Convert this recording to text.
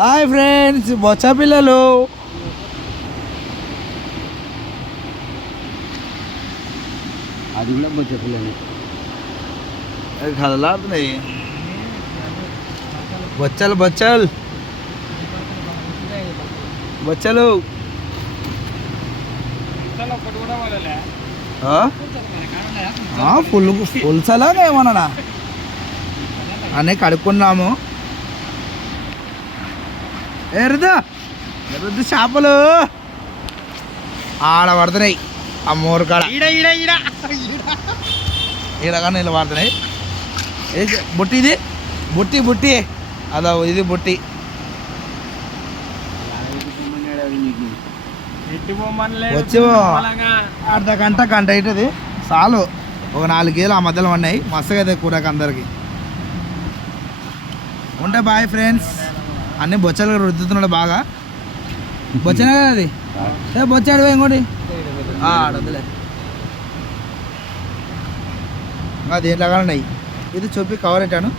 Hi friends, బొచ్చ పిల్లలు. అది కూడా బొచ్చ పిల్లలు కదలాడుతున్నాయి. బొచ్చలు బొచ్చలు బొచ్చలు. ఫుల్ సలాగా ఏమన్నా అన్నీ కడుక్కున్నాము. ఎరుదు ఎరుద్దు చేపలు ఆడ పడుతున్నాయి. ఆ మూరు కాడ ఈడగానే ఇలా పడుతున్నాయి. బుట్టి ఇది బుట్టి బుట్టి అదో ఇది బుట్టి. వచ్చి అర్ధ గంట అవుతుంది చాలు. ఒక 4 కేజీలు ఆ మధ్యలో ఉన్నాయి. మస్తుగా అయితే కూరకి అందరికి ఉంటే. Boy friends. అన్ని బొచ్చలు రుద్దుతున్నాడు బాగా. బొచ్చనే కదా అది. బొచ్చాడు ఇంకోటి అడదులే. అది ఏంలాగా ఉన్నాయి. ఇది చూపి కవర్ పెట్టాను.